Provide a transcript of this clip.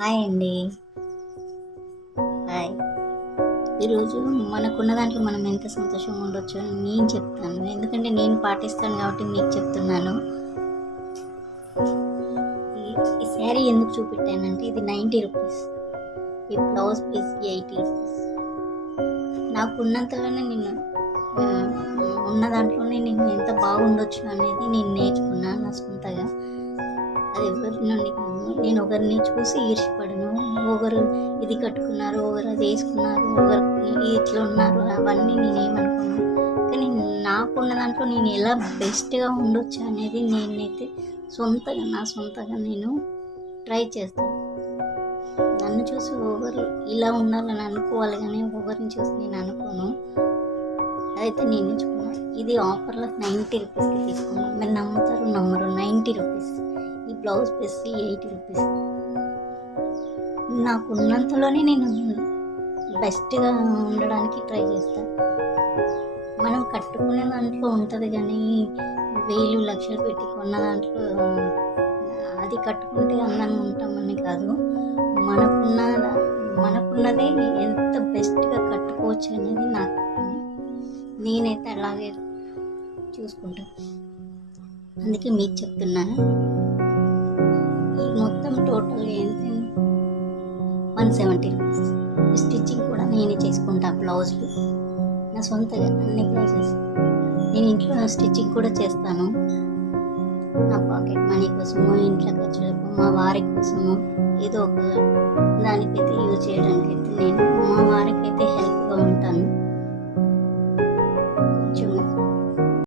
Hi అండి. Hi. ఈరోజు మనకున్న దాంట్లో మనం ఎంత సంతోషంగా ఉండొచ్చో అని నేను చెప్తాను. ఎందుకంటే నేను పాటిస్తాను కాబట్టి మీకు చెప్తున్నాను. ఈ శారీ ఎందుకు చూపెట్టానంటే ఇది 90 రూపీస్, ఈ బ్లౌజ్ పీస్ 80 రూపీస్. నాకు ఉన్నంతలోనే నేను ఉన్న దాంట్లోనే నేను ఎంత బాగుండొచ్చు అనేది నేను నేర్చుకున్నాను నా సొంతగా. అది ఎవరి నుండి నేను ఒకరిని చూసి ఈర్ష్యపడను. ఒకరు ఇది కట్టుకున్నారు, ఒకరు అది వేసుకున్నారు, ఒకరు ఇట్లా ఉన్నారు, అవన్నీ నేనేమనుకోను. కానీ నాకున్న దాంట్లో నేను ఎలా బెస్ట్గా ఉండొచ్చు అనేది నేనైతే నా సొంతగా నేను ట్రై చేస్తాను. నన్ను చూసి ఒకరు ఇలా ఉండాలని అనుకోవాలి, కానీ ఒకరిని చూసి నేను అనుకోను. అదైతే నేను నేర్చుకున్నాను. ఇది ఆఫర్లో 90 రూపీస్కి తీసుకున్నాను. మీరు నమ్ముతారు నమ్మరు, 90 రూపీస్. ఈ బ్లౌజ్ పీస్ 80 రూపీస్. నాకు ఉన్నంతలోనే నేను బెస్ట్గా ఉండడానికి ట్రై చేస్తాను. మనం కట్టుకునే దాంట్లో ఉంటుంది, కానీ వేలు లక్షలు పెట్టి కొన్న దాంట్లో అది కట్టుకుంటే అందంగా ఉంటామని కాదు. మనకున్నదే ఎంత బెస్ట్గా కట్టుకోవచ్చు అనేది నాకు, నేనైతే అలాగే చూసుకుంటాను. అందుకే మీకు చెప్తున్నాను. ఈ మొత్తం టోటల్ ఎంత? 170 రూపీస్. స్టిచ్చింగ్ కూడా నేనే చేసుకుంటాను. బ్లౌజులు నా సొంతగా అన్ని బ్లౌజెస్ నేను ఇంట్లో స్టిచ్చింగ్ కూడా చేస్తాను. నా పాకెట్ మనీ కోసము, ఇంట్లో ఖర్చులకు, మా వారి కోసము, ఏదో ఒక దానికైతే యూజ్ చేయడానికైతే నేను మా వారికి అయితే హెల్ప్గా ఉంటాను.